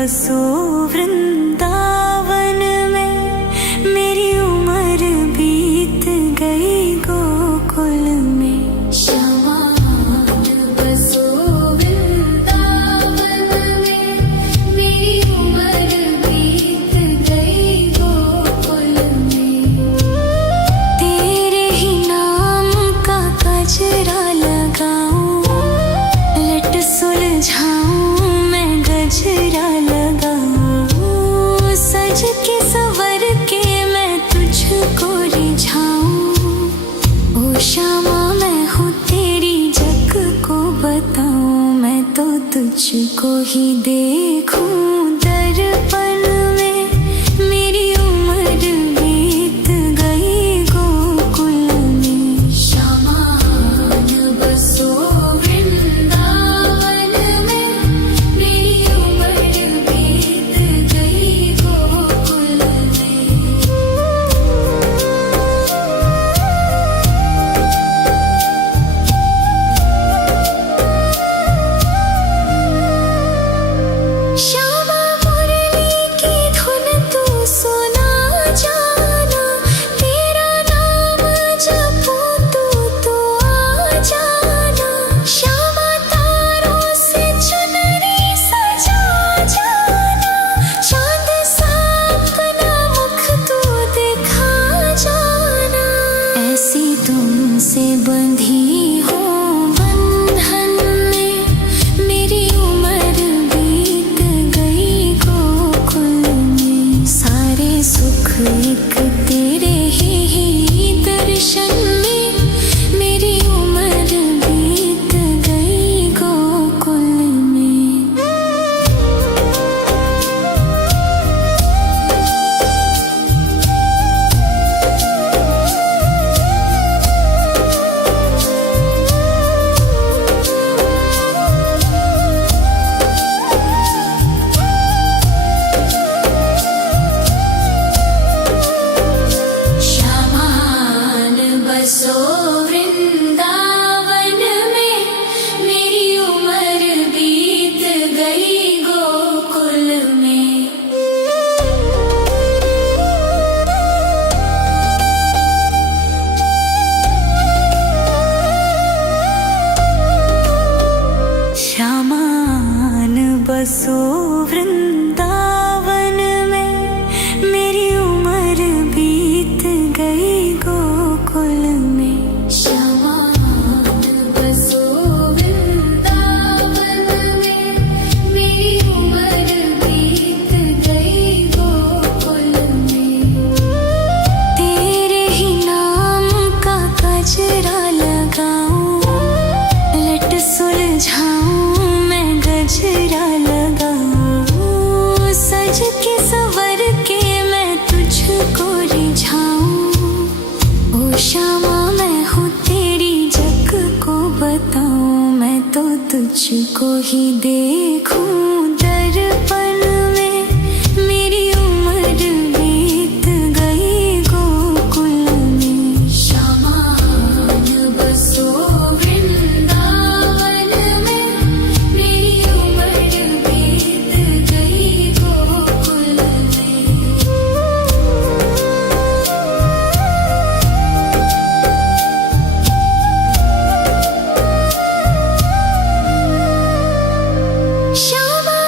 बसो वृंदावन में, मेरी उम्र बीत गई गोकुल में। श्यामान बसो वृंदावन में, मेरी उम्र बीत गई गोकुल में। तेरे ही नाम का गजरा लगाऊं, लट सुलझाऊं मैं गजरा लगाऊं, सज के संवर के मैं तुझको रिझाऊं। ओ श्यामा मैं हूँ तेरी जग को बताऊं, मैं तो तुझको ही देखूं दर्पण में, मेरी उम्र बीत गई गोकुल में। श्यामान बसो वृंदावन में, मेरी उम्र बीत गई गोकुल में। श्यामा मुरली की धुन तू सुना जाना, तेरा नाम जपूं तो आ जाना। श्यामा तारों से चुनरी सजा जाना, चांद सा अपना मुख तू दिखा जाना। ऐसी तुमसे बंधी हूँ बंधन में, मेरी उम्र बीत गई गोकुल में। सारे सुख एक तेरे ही दर्शन में, मेरी उम्र बीत गई गोकुल में। श्यामान बसो वृंदावन में, मेरी उम्र बीत गई गोकुल में। श्यामान बसो वृंदावन में, मेरी उम्र बीत गई गोकुल में। श्यामान बसो वृंदावन में, मेरी उम्र बीत गई गोकुल में। तेरे ही नाम का गजरा लगाऊं, लट सुलझाऊं मैं गजरा लगाऊं, सज के संवर के मैं तुझको रिझाऊं। ओ श्यामा मैं हूँ तेरी जग को बताऊं, मैं तो तुझको ही देखूं दर्पण में, मेरी उम्र बीत गई गोकुल में। श्यामान बसो वृंदावन में, मेरी उम्र बीत गई गोकुल में। श्यामा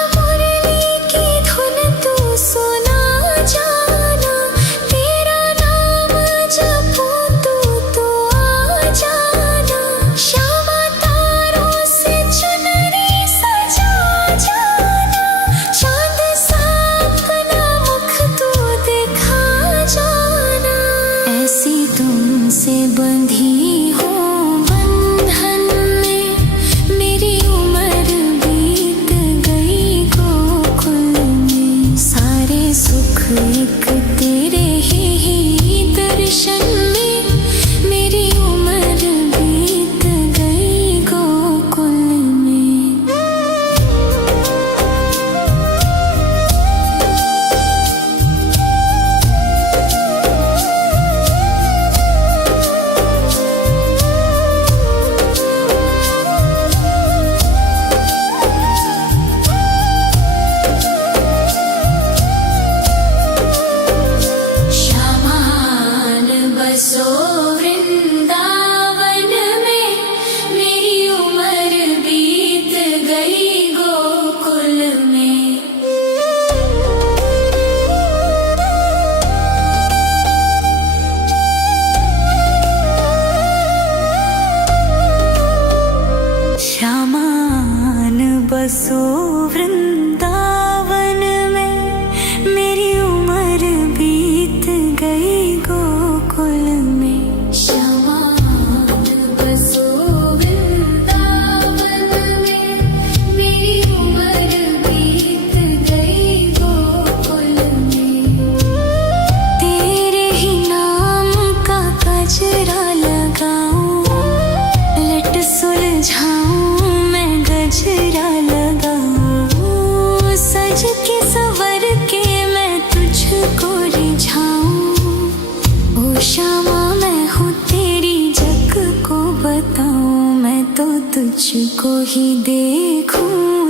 तुझको ही देखूं